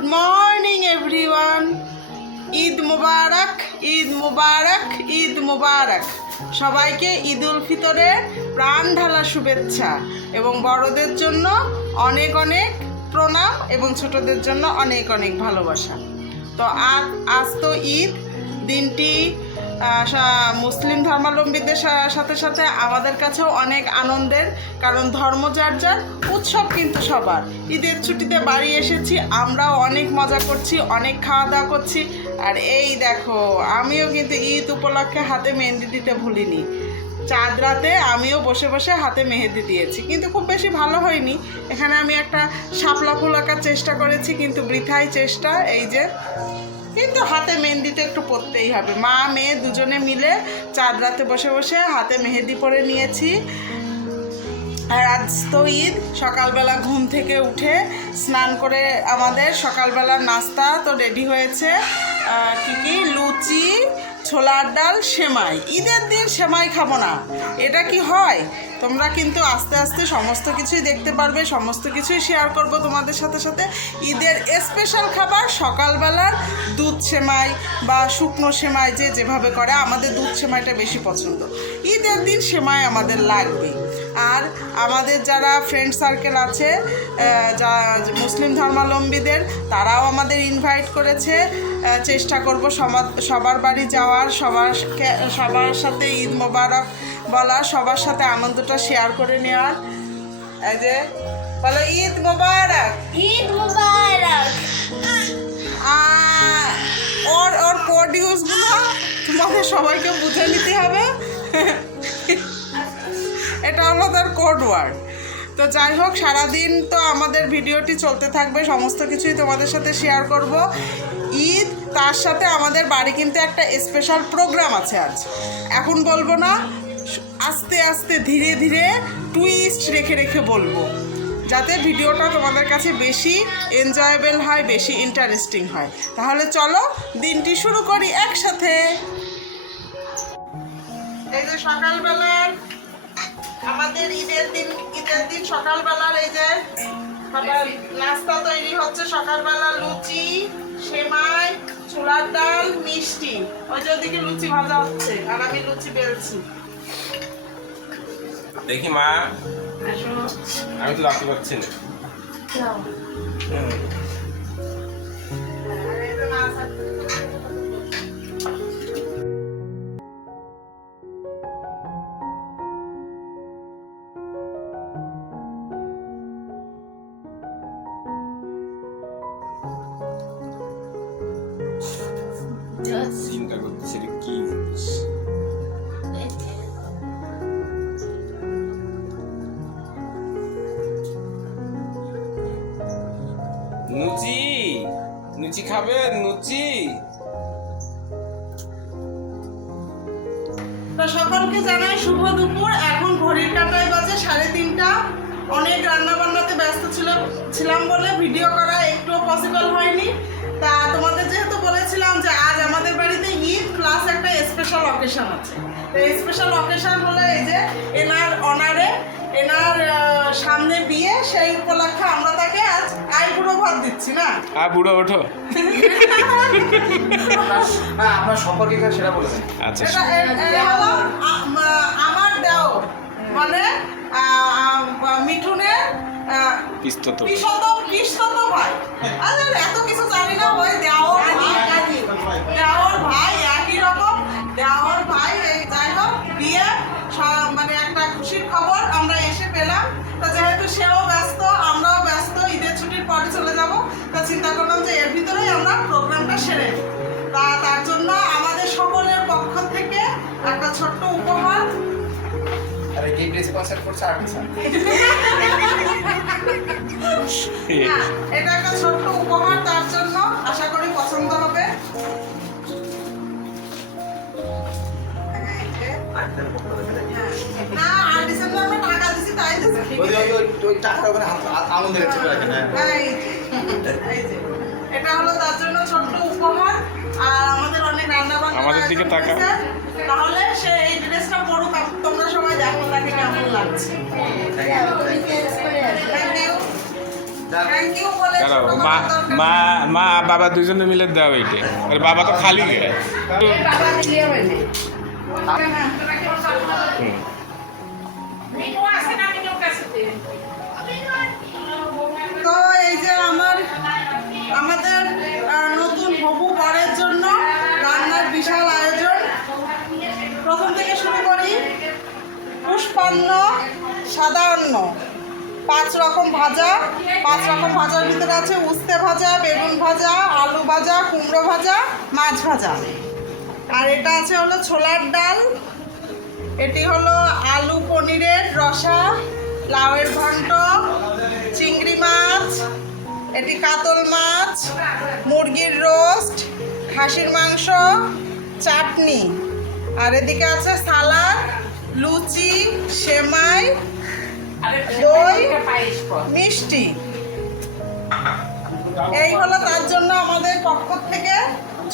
Good morning everyone. Eid মুবারক, ঈদ মুবারক, ঈদ মুবারক। সবাইকে ঈদ উল ফিতরের প্রাণ ঢালা শুভেচ্ছা এবং বড়দের জন্য অনেক অনেক প্রণাম এবং ছোটদের জন্য অনেক অনেক ভালোবাসা। তো আজ তো ঈদ, দিনটি মুসলিম ধর্মাবলম্বীদের সাথে সাথে আমাদের কাছেও অনেক আনন্দের, কারণ ধর্ম যার যার, উৎসব কিন্তু সবার। ঈদের ছুটিতে বাড়ি এসেছি, আমরাও অনেক মজা করছি, অনেক খাওয়া দাওয়া করছি। আর এই দেখো, আমিও কিন্তু ঈদ উপলক্ষে হাতে মেহেন্দি দিতে ভুলিনি। চাঁদ রাতে আমিও বসে বসে হাতে মেহেদি দিয়েছি, কিন্তু খুব বেশি ভালো হয়নি। এখানে আমি একটা শাপলা ফুল আঁকার চেষ্টা করেছি, কিন্তু বৃথাই চেষ্টা। এই যে, কিন্তু হাতে মেহেন্দিটা একটু পরতেই হবে। মা মেয়ে দুজনে মিলে চাঁদ রাতে বসে বসে হাতে মেহেদি পরে নিয়েছি। আর আজ তো ঈদ, সকালবেলা ঘুম থেকে উঠে স্নান করে আমাদের সকালবেলার নাস্তা তো রেডি হয়েছে। কি লুচি, ছোলার ডাল, সেমাই। ঈদের দিন সেমাই খাবো না, এটা কি হয়? তোমরা কিন্তু আস্তে আস্তে সমস্ত কিছুই দেখতে পারবে, সমস্ত কিছুই শেয়ার করব তোমাদের সাথে সাথে। ঈদের স্পেশাল খাবার সকালবেলার দুধ সেমাই বা শুকনো সেমাই, যে যেভাবে করে। আমাদের দুধ সেমাইটা বেশি পছন্দ। ঈদের দিন সেমাই আমাদের লাগবে। আর আমাদের যারা ফ্রেন্ড সার্কেল আছে, যা মুসলিম ধর্মাবলম্বীদের, তারাও আমাদের ইনভাইট করেছে। চেষ্টা করব সবার বাড়ি যাওয়ার, সবার সাথে ঈদ মোবারক বলার, সবার সাথে আনন্দটা শেয়ার করে নেওয়ার। এই যে বলো, ঈদ মোবারক, ঈদ মুবারক। ওর কোড ইউজগুলো তোমাদের সবাইকে বুঝে নিতে হবে। এটা হলো তার কোড ওয়ার্ড। তো যাই হোক, সারাদিন তো আমাদের ভিডিওটি চলতে থাকবে, সমস্ত কিছুই তোমাদের সাথে শেয়ার করব। ঈদ, তার সাথে আমাদের বাড়ি কিন্তু একটা স্পেশাল প্রোগ্রাম আছে আজ। এখন বলবো না, আস্তে আস্তে ধীরে ধীরে টুইস্ট রেখে রেখে বলবো, যাতে ভিডিওটা তোমাদের কাছে বেশি এনজয়েবল হয়, বেশি ইন্টারেস্টিং হয়। তাহলে চলো দিনটি শুরু করি একসাথে। এই যে সকালবেলার আমাদের ঈদের দিন সকালবেলার এই যে নাস্তা তৈরি হচ্ছে। সকালবেলা লুচি, সেমাই, ছোলার ডাল, মিষ্টি। ওই যে ওদিকে লুচি ভাজা হচ্ছে আর আমি লুচি বেলছি। দেখি মা, আমি তো রাখতে পারছি না। চিন্তা করতেছি কি লুচি, লুচি খাবেন? লুচি তো সকলকে জানাই শুভ দুপুর। এখন ঘড়ির কাঁটায় বাজে 3:30। অনেক রান্না বান্নাতে ব্যস্ত ছিলাম বলে ভিডিও করা একটুও পসিবল হয়নি। তা তোমাদের যেহেতু বলেছিলাম যে আজ আমাদের বাড়িতে ঈদ প্লাস একটা স্পেশাল অকেশন আছে। তো স্পেশাল অকেশন হলো এই যে এনার অনারে, এনার সামনে বিয়ে, সেই উপলক্ষে আমরা তাকে আজ বুড়ো ভাত দিচ্ছি না। বুড়ো ওঠো। আপনার সম্পর্কে সেটা বলেছেন। আচ্ছা, আমার দেও মানে মিঠুনের পিস্তত ভাই। আরে এত কিছু জানি না, ওই দেওর ভাই একই রকম, দেওর ভাই। যাই হোক, বিয়ে মানে একটা খুশির খবর আমরা এসে পেলাম। তো যেহেতু সেও ব্যস্ত, আমরাও ব্যস্ত, ঈদের ছুটির পরে চলে যাব। তা চিন্তা করলাম যে এর ভিতরেই আমরা প্রোগ্রামটা সেরে নিই। তার জন্য আমাদের সকলের পক্ষ থেকে একটা ছোট্ট উপহার। আরে কি ড্রেস কনসার্ট করছে আর কিছু? এটা একটা ছোট্ট উপহার তার জন্য, আশা করি পছন্দ হবে। না, আর ডিসেম্বর আমরা টাকা দিছি, তাই দিছি। ওই টাকাটা ওখানে আনন্দ হচ্ছে রাখেন। এটা হলো তার জন্য ছোট্ট উপহার। আর আমাদের অনেক রান্না বান্না আমাদের দিকে তাকা। তাহলে সে এই ড্রেসটা পরুক, তোমরা সবাই দেখো তাকে কেমন লাগছে। Thank you. থ্যাংক ইউ বলে দাঁড়াও ছোট মা করার দরকার মা নেই। মা বাবা দুজনে মিলে দাও এইটা আর বাবা তো খালি গে হুম। তো এই যে আমাদের নতুন হবু বরের জন্য রান্নার বিশাল আয়োজন। প্রথম থেকে শুরু করি। পুষ্পান্ন, সাদা অন্ন, 5 রকম ভাজা। 5 রকম ভাজার ভিতরে আছে উস্তে ভাজা, বেগুন ভাজা, আলু ভাজা, কুমড়ো ভাজা, মাছ ভাজা। আর এটা আছে হলো ছোলার ডাল, এটি হলো আলু পনিরের রসা, লাউয়ের ঘন্ট, চিংড়ি মাছ, এটি কাতল মাছ, মুরগির রোস্ট, খাসির মাংস, চাটনি। আর এদিকে আছে সালাদ, লুচি, সেমাই, দই, মিষ্টি। এই হলো তার জন্য আমাদের পক্ষ থেকে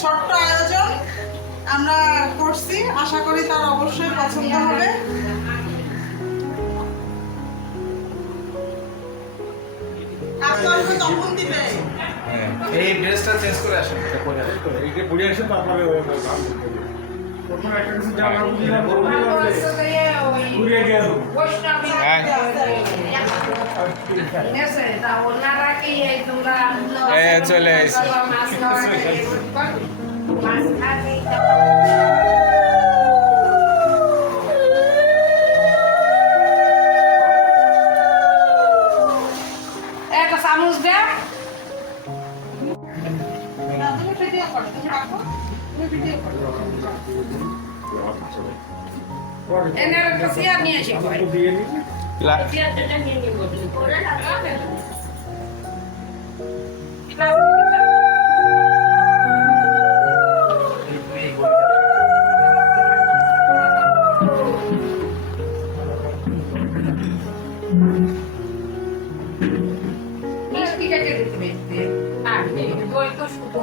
ছোট্ট আয়োজন আমরা করছি। আশা করি তার অবশ্যই পছন্দ হবে। আপনাকে তখন দিবে। হ্যাঁ এই ড্রেসটা চেঞ্জ করে আসেন, এটা পরে আসেন। এইটা ঘুরে এসে তারপরে প্রথমে একটা কিছু জামা বুঝিলাম ঘুরে গেল হ্যাঁ চলে এসে একটা চামচ দে তুমি ভিডিও করো, তুমি রাখো, তুমি ভিডিও করো। এনে একটা চেয়ার নিয়ে আসি দিয়ে নিবি মিষ্টি কেটে দিতে বেশি আর দই তো শুধু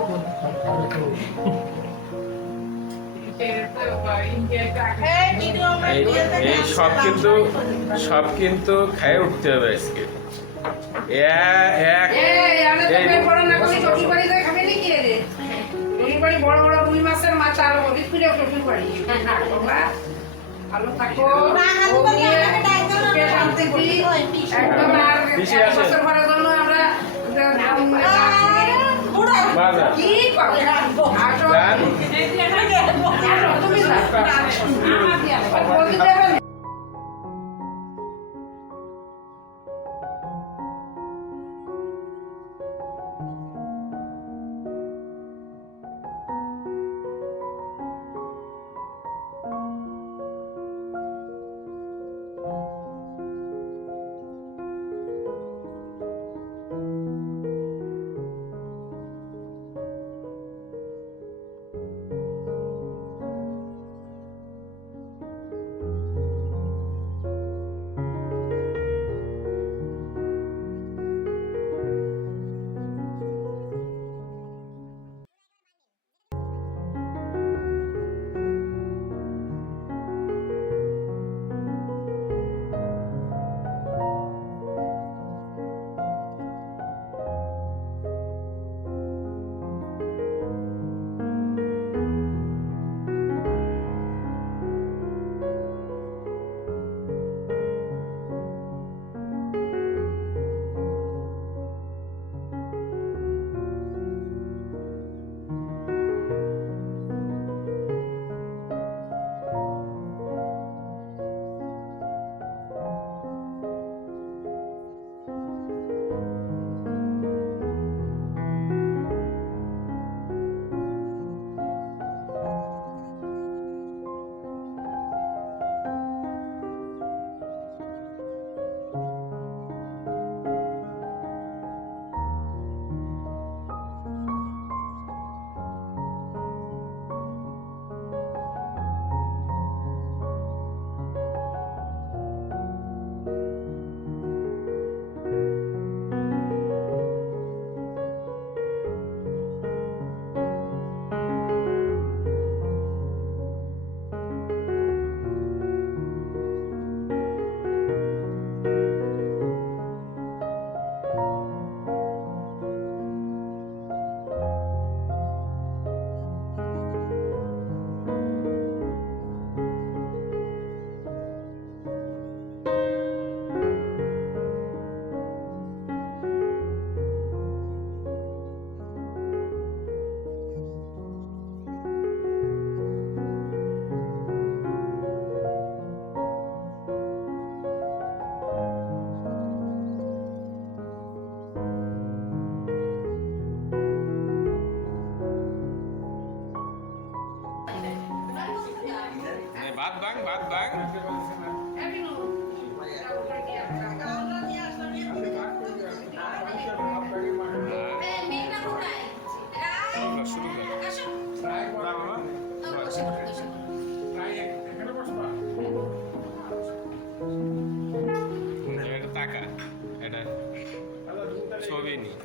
এই ভিডিও আমরা এই দিয়ে থেকে এই সব কিন্তু খায় উঠতে হবে আজকে এক এই আমি তো এই- বের করে না করি শ্বশুর বাড়ি যায় খাবে নাকি রে শ্বশুর বাড়ি বড় বড় রুই মাছের মাছ আর ওদিক ফিরে শ্বশুর বাড়ি না তোমরা ভালো থাকো সুখে শান্তিতে একদম আর পিছিয়ে এক আসেন। বছর পরের জন্য আমরা বাজার কি করো আসো যান। আসো তুমি যাও বলতে দেবে না।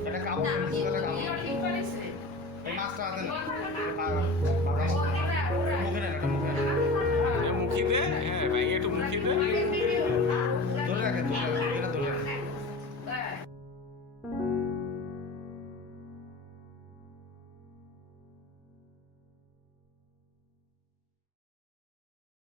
এটা কাপড় এটা কাপড় এও ঠিক করিস রে। এই মাছটা হাতে না ওরা, ওরা। মুখে নেন এটা মুখে নেন। মুখি দে, হ্যাঁ ভাই একটু মুখি দে। আগে দিবি, ধরে রাখেন ধরে রাখেন